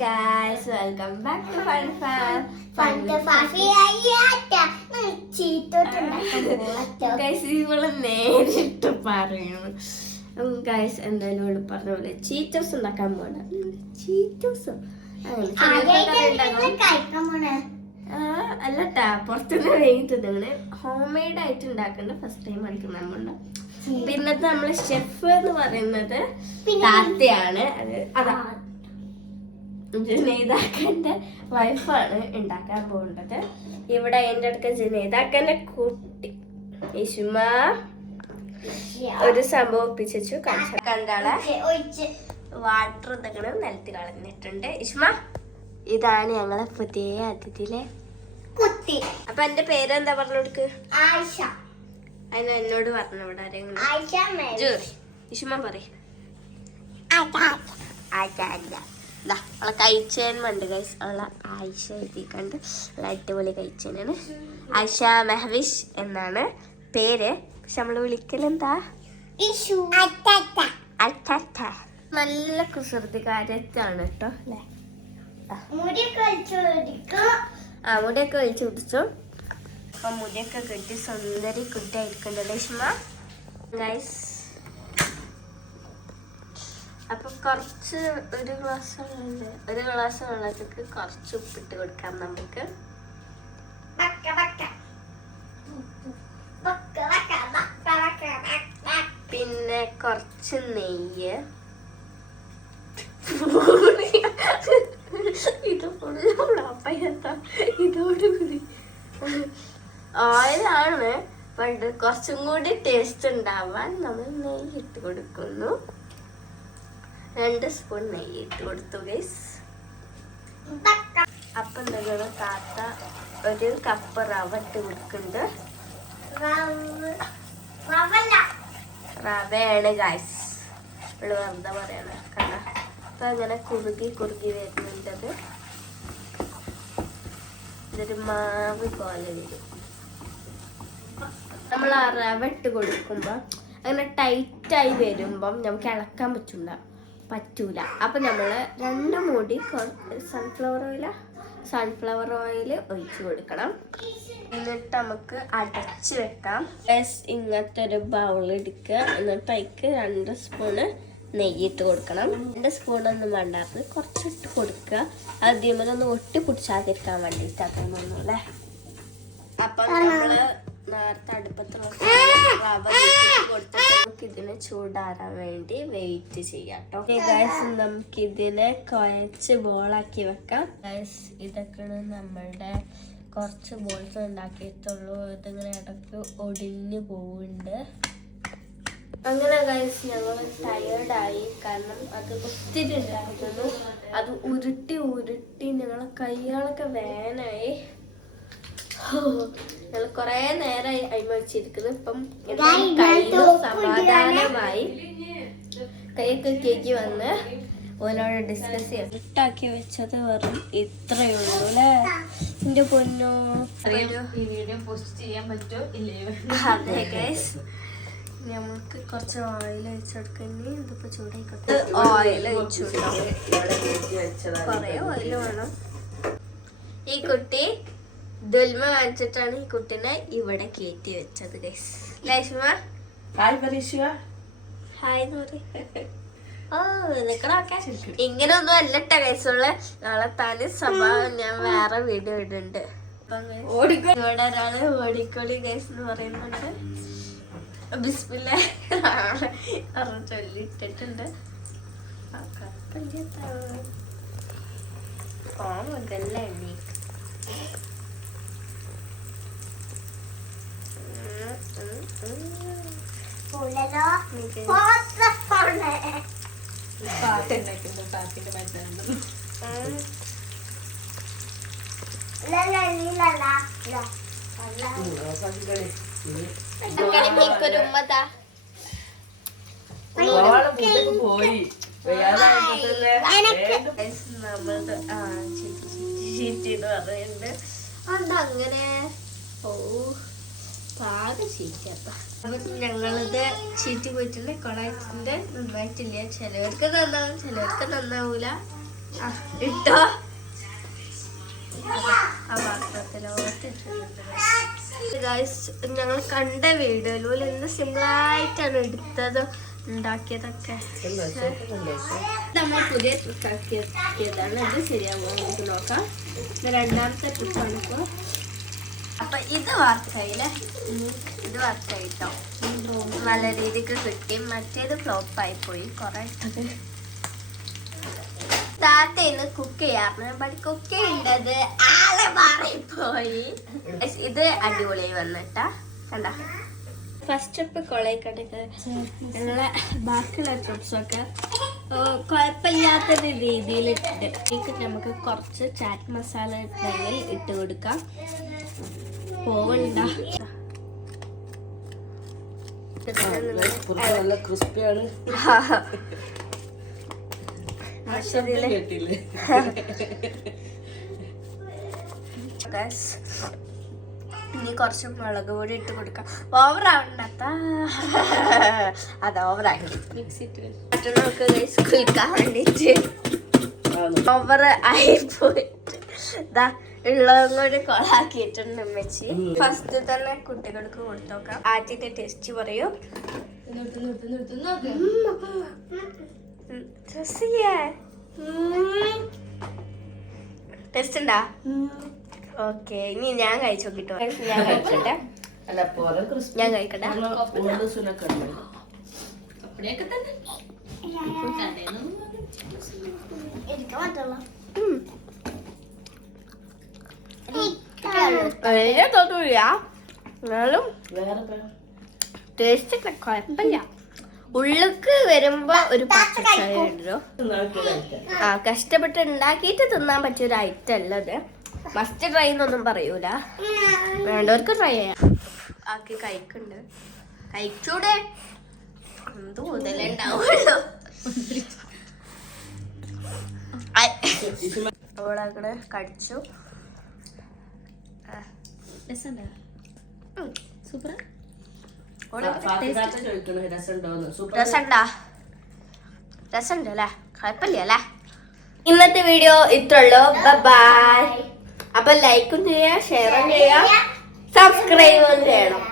guys, welcome back to Fun Fam. Guys, ഇവള് നേരിട്ട് പറയണം. Guys, എന്തായാലും ഇവിടെ പറഞ്ഞ പോലെ ചീറ്റോസ് ഉണ്ടാക്കാൻ പോണ. ചീറ്റോസ് അല്ലട്ടാ, പുറത്തുനിന്ന് വേണ്ടിട്ട് ഹോം മെയ്ഡ് ആയിട്ട് ഉണ്ടാക്കേണ്ട ഫസ്റ്റ് ടൈം ആയിരിക്കും നമ്മളുടെ. പിന്നത്തെ നമ്മള് ഷെഫ് എന്ന് പറയുന്നത് താത്തയാണ്. അതാ ജുനൈദാക്കന്റെ വൈഫാണ് ഉണ്ടാക്കാൻ പോകുന്നത്. ഇവിടെ എൻ്റെ അടുക്ക ജുനൈദാക്കന്റെ കുട്ടി ഇഷുമ ഒരു സംഭവം ഒപ്പിച്ചു കണ്ടാളെ വാട്ടർ എന്തെങ്കിലും നിലത്തി കളഞ്ഞിട്ടുണ്ട്. ഇഷുമ, ഇതാണ് ഞങ്ങളെ പുതിയ അതിഥിയിലെ കുട്ടി. അപ്പൊ എന്റെ പേരെന്താ പറഞ്ഞു കൊടുക്ക്? ആയിഷ. അതിന് എന്നോട് പറഞ്ഞു ഇവിടെ ആരെങ്കിലും ഇഷുമ പറയും. അവളെ കഴിച്ചേൻ വേണ്ട ഗൈസ്, അവളെ ആയിഷ എഴുതിക്കണ്ട്. അടിപൊളി കഴിച്ചേനാണ്. ആയിഷ മെഹവിഷ് എന്നാണ് പേര്. പക്ഷെ നമ്മള് വിളിക്കലെന്താ? നല്ല കുസൃതികാരത്താണ് കേട്ടോ അല്ലേ? മുടിയൊക്കെ വലിച്ചു പിടിച്ചു. അപ്പൊ മുടിയൊക്കെ കെട്ടി സുന്ദരി കുട്ടിയായിരിക്കണ്ടല്ലേ ഇഷ്മ ഗൈസ്? അപ്പൊ കുറച്ച് ഒരു ഗ്ലാസ് വെള്ളത്തിക്ക് കുറച്ച് ഉപ്പിട്ട് കൊടുക്കാം നമുക്ക്. പിന്നെ കുറച്ച് നെയ്യ്. ഇതോടുകൂടി ഓയിലാണ്, പണ്ട് കുറച്ചും കൂടി ടേസ്റ്റ് ഉണ്ടാവാൻ നമ്മൾ നെയ്യ് ഇട്ട് കൊടുക്കുന്നു. 2 സ്പൂൺ നെയ്യ് ഇട്ട് കൊടുത്തു ഗൈസ്. അപ്പൊ എന്തെങ്കിലും താത്ത 1 കപ്പ് റവ ഇട്ട് കൊടുക്കുന്നുണ്ട്. റവയാണ് ഗൈസ്, ഇവിടെ വെറുതെ പറയണ കണ്ട. അപ്പൊ അങ്ങനെ കുറുകി വരുന്നുണ്ടത്. ഇതൊരു മാവ് പോലെ വരും. നമ്മൾ ആ റവ ഇട്ട് കൊടുക്കുമ്പോ അങ്ങനെ ടൈറ്റായി വരുമ്പം നമുക്ക് ഇളക്കാൻ പറ്റൂല. അപ്പൊ നമ്മള് 2 മൂടി സൺഫ്ലവർ ഓയിൽ ഒഴിച്ചു കൊടുക്കണം. എന്നിട്ട് നമുക്ക് അടച്ച് വെക്കാം. ഇങ്ങനത്തെ ഒരു ബൗൾ എടുക്കുക. എന്നിട്ട് അതിക്ക് 2 സ്പൂണ് നെയ്യിട്ട് കൊടുക്കണം. 2 സ്പൂണൊന്നും വേണ്ടാത്തത് കുറച്ചിട്ട് കൊടുക്കുക. ആദ്യമൊന്ന് ഒട്ടി പിടിച്ചാതിരിക്കാൻ വേണ്ടിയിട്ട് അതൊന്നും അല്ലേ. അപ്പൊ നമ്മള് നേരത്തെ അടുപ്പത്തുള്ള കൊടുത്തിട്ട് ഇതിനെ ചൂടാറാൻ വേണ്ടി വെയിറ്റ് ചെയ്യാം കേട്ടോ ഗൈസ്. നമുക്കിതിനെ കുഴച്ച് ബോളാക്കി വെക്കാം ഗൈസ്. ഇതൊക്കെയാണ് നമ്മളുടെ കുറച്ച് ബോൾസ് ഉണ്ടാക്കിയിട്ടുള്ളൂ. ഇതിങ്ങനെ ഇടയ്ക്ക് ഒടിഞ്ഞു പോവുന്നുണ്ട്. അങ്ങനെ ഗൈസ് ഞങ്ങൾ ടയേർഡായി, കാരണം അത് ഒത്തിരി ഉണ്ടായിരുന്നു. അത് ഉരുട്ടി ഞങ്ങളെ കൈകളൊക്കെ വേനായി. ഞങ്ങൾ കൊറേ നേരമായി അയിമ വെച്ചിരിക്കുന്നു. ഇപ്പം കഴിഞ്ഞു, സമാധാനമായി. കൈയൊക്കെ കേക്ക് വന്ന് ഓനോട് ഡിസ്കസ് ചെയ്യാം. ഇട്ടാക്കി വെച്ചത് വെറും ഇത്രയേ ഉള്ളൂ അല്ലേ എന്റെ പൊന്നോ. അതെ ഗൈസ്, നമുക്ക് കുറച്ച് ഓയിൽ ഒഴിച്ചെടുക്കണേ. ഇതിപ്പോ ചൂടായിക്കോട്ടെ. ഓയിൽ ഒഴിച്ചു കൊറേ ഓയിൽ വേണം. ഈ കുട്ടി ദുൽമ കാണിച്ചിട്ടാണ് ഈ കുട്ടീനെ ഇവിടെ കയറ്റി വെച്ചത് ഗൈസ്. ലക്ഷ്മ ഹായ് ഇങ്ങനെ ഒന്നും അല്ലട്ട ഗൈസുള്ള. നാളെ താന് സ്വഭാവം ഞാൻ വേറെ വീഡിയോ ഇടുന്നുണ്ട്. ഇവിടെ ഒരാള് ഓടിക്കോളി ഗൈസ് എന്ന് പറയുന്നുണ്ട്. ബിസ്മില്ലാ ചൊല്ലിട്ടിട്ടുണ്ട്. മുതല്ല എണ്ണി അങ്ങനെ ഓ പാകം ചീറ്റാത്ത. അപ്പൊ ഞങ്ങളിത് ചീറ്റി പോയിട്ടുണ്ട്. കൊളായിട്ടുണ്ട്, നന്നായിട്ടില്ല. ചിലവർക്ക് നന്നാവും, ചിലവർക്ക് നന്നാവൂല. ഇട്ടോ ആ പാത്രത്തിലോട്ട് ഞങ്ങൾ കണ്ട വീഡിയോയിൽ എന്ത് സിമ്പിളായിട്ടാണ് എടുത്തത് ഉണ്ടാക്കിയതൊക്കെ. നമ്മൾ പുതിയ ട്രിക്കാക്കിയതാണ്. ഇത് ശരിയാവുമോ നമുക്ക് നോക്കാം. ഇത് രണ്ടാമത്തെ ട്രിപ്പാണ് ഇപ്പോൾ. അപ്പൊ ഇത് വാർത്തയില് ഇത് വാർത്തയിട്ടോ നല്ല രീതിക്ക് കിട്ടി. മറ്റേത് ഫ്ലോപ്പായി പോയി കുറെ. താത്തയിന്ന് കുക്ക് ചെയ്യാറുണ്ട്. ബട്ട് കുക്ക് ചെയ്യേണ്ടത് ആളെ മാറിപ്പോയി. ഇത് അടിപൊളിയായി വന്നിട്ടാ കണ്ട. ഫസ്റ്റ് ട്രിപ്പ് കൊളയിക്കടക്ക് ഞങ്ങളെ ബാക്കിയുള്ള ട്രിപ്സൊക്കെ കുഴപ്പമില്ലാത്തൊരു രീതിയിൽ ഇട്ടിട്ട് നമുക്ക് കുറച്ച് ചാറ്റ് മസാല ഉണ്ടെങ്കിൽ ഇട്ട് കൊടുക്കാം. പോവണ്ട ക്രിസ്പിയാണ്. ഇനി കുറച്ച് മുളക് പൊടി ഇട്ട് കൊടുക്കാം. ഓവറാവണ്ട, അത് ഓവറായി മറ്റൊക്കെ കുളിക്കാൻ വേണ്ടിട്ട് ഓവർ ആയിപ്പോയിട്ട് ഇതാ ഉള്ളതും കൂടി കൊളാക്കിയിട്ടുണ്ട് അമ്മച്ചി. ഫസ്റ്റ് തന്നെ കുട്ടികൾക്ക് കൊടുത്തോക്കാം. ആദ്യത്തെ ടേസ്റ്റ് പറയൂ. ടേസ്റ്റ് ഉണ്ടാ? ഓക്കെ, ഇനി ഞാൻ കഴിച്ചു നോക്കിട്ടോ. ഞാൻ കഴിക്കട്ടെ. ഞാൻ കഴിക്കട്ടെ. വലിയ തോന്നില്ല, എന്നാലും ടേസ്റ്റ് ഒക്കെ കുഴപ്പമില്ല. ഉള്ളിക്ക് വരുമ്പോ ഒരു പച്ചച്ചായ ഉണ്ടോ. കഷ്ടപ്പെട്ട് ഉണ്ടാക്കിയിട്ട് തിന്നാൻ പറ്റിയ ഒരു ഐറ്റം അല്ലത്. മസ്റ്റ് ട്രൈ എന്നൊന്നും പറയൂല, വേണ്ടവർക്ക് ട്രൈ ചെയ്യാം. ആക്കി കഴിക്കുന്നുണ്ട്. കഴിച്ചൂടെ, എന്ത് മുതലേ ഉണ്ടാവുള്ളൂ. അവളങ്ങനെ കടിച്ചു. സൂപ്പർ. രസമുണ്ട് അല്ലേ? കുഴപ്പമില്ല അല്ലേ? ഇന്നത്തെ വീഡിയോ ഇത്രയുള്ളൂ. ബൈ. അപ്പൊ ലൈക്കും ചെയ്യാം, ഷെയറും ചെയ്യാം, സബ്സ്ക്രൈബും ചെയ്യണം.